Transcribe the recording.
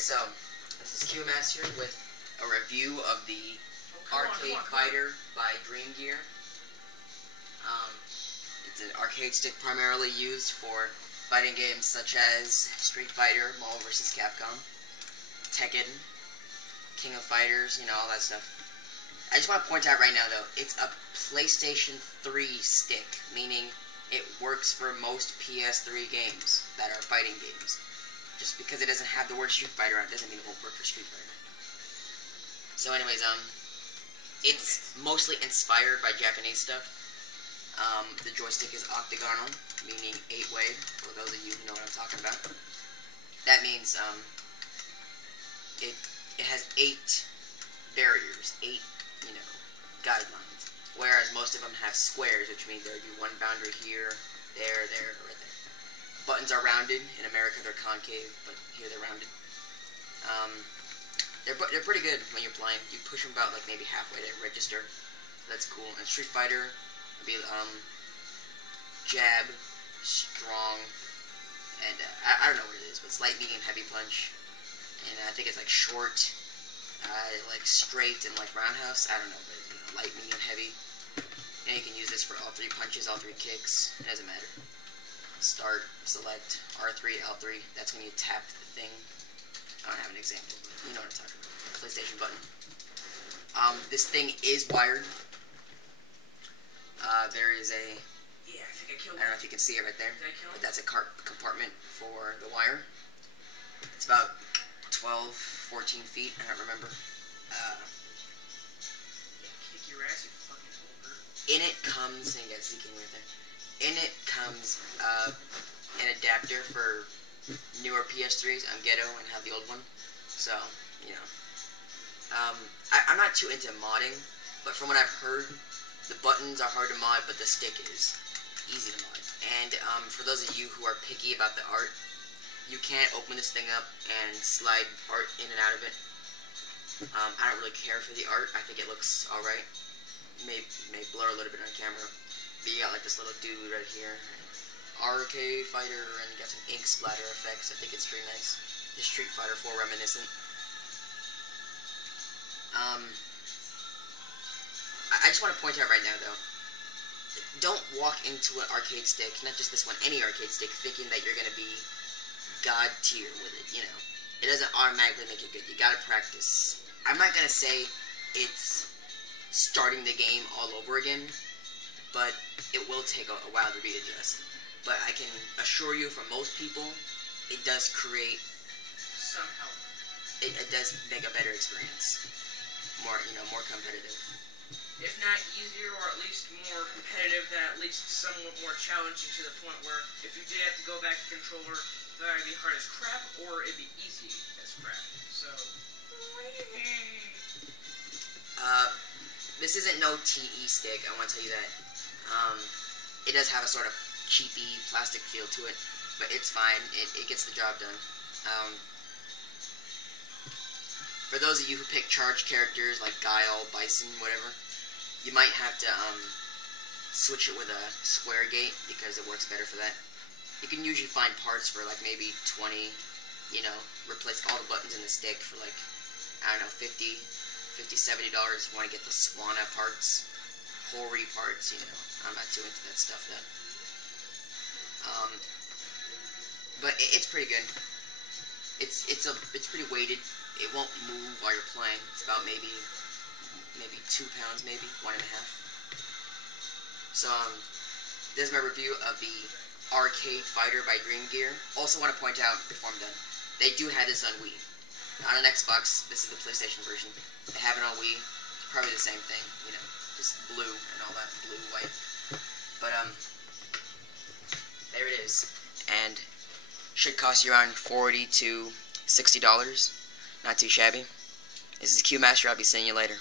so this is Qmaster with a review of the Arcade Fighter by Dream Gear. It's an arcade stick primarily used for fighting games such as Street Fighter, Marvel vs. Capcom, Tekken, King of Fighters, you know, all that stuff. I just want to point out right now, though, it's a PlayStation 3 stick, meaning it works for most PS3 games that are fighting games. Just because it doesn't have the word Street Fighter on it doesn't mean it won't work for Street Fighter. So anyways, it's mostly inspired by Japanese stuff. The joystick is octagonal, meaning 8-way, for those of you who know what I'm talking about. That means, it has 8 barriers, 8, guidelines. Whereas most of them have squares, which means there would be one boundary here, there, right there. Buttons are rounded. In America, they're concave, but here they're rounded. They're pretty good when you're playing. You push them about like maybe halfway to register. That's cool. And Street Fighter would be jab, strong, and I don't know what it is, but it's light, medium, heavy punch. And I think it's like short, like straight, and like roundhouse. I don't know, but light, medium, heavy. And you can use this for all 3 punches, all 3 kicks. It doesn't matter. Start, select, R3, L3. That's when you tap the thing. I don't have an example, but you know what I'm talking about. PlayStation button. This thing is wired. There is a... Yeah, I think I killed it. I don't know if you can see it right there. Did I kill it? But that's a compartment for the wire. It's about 12, 14 feet. I don't remember. Kick your ass, you fucking ogre. In it comes... And you got Zeke right there. In it comes an adapter for newer PS3s. I'm ghetto and have the old one. So, you know. I'm not too into modding, but from what I've heard, the buttons are hard to mod, but the stick is easy to mod. And for those of you who are picky about the art, you can't open this thing up and slide art in and out of it. I don't really care for the art. I think it looks alright. May blur a little bit on camera. But you got like this little dude right here. Arcade Fighter, and you got some ink splatter effects. I think it's pretty nice. It's Street Fighter 4 reminiscent. I just want to point out right now, though, don't walk into an arcade stick, not just this one, any arcade stick, thinking that you're going to be God tier with it, you know. It doesn't automatically make it good. You got to practice. I'm not going to say it's starting the game all over again, but it will take a while to readjust. But I can assure you, for most people, it does create... Some help. It does make a better experience. More competitive. If not easier, or at least more competitive, then at least somewhat more challenging, to the point where if you did have to go back to controller, that would be hard as crap, or it'd be easy as crap. So... This isn't no TE stick, I want to tell you that. It does have a sort of cheapy plastic feel to it, but it's fine. It gets the job done. For those of you who pick charged characters like Guile, Bison, whatever, you might have to switch it with a square gate because it works better for that. You can usually find parts for like maybe 20, replace all the buttons in the stick for like, I don't know, $50, $70. You want to get the Swana parts, Hori parts, I'm not too into that stuff though. But it's pretty good. It's pretty weighted. It won't move while you're playing. It's about maybe 2 pounds, maybe 1.5. So this is my review of the Arcade Fighter by Dream Gear. Also want to point out before I'm done, they do have this on Wii. On an Xbox, this is the PlayStation version. They have it on Wii. It's probably the same thing, just blue and all that, blue, white. But there it is, and should cost you around $40 to $60. Not too shabby. This is Qmaster. I'll be seeing you later.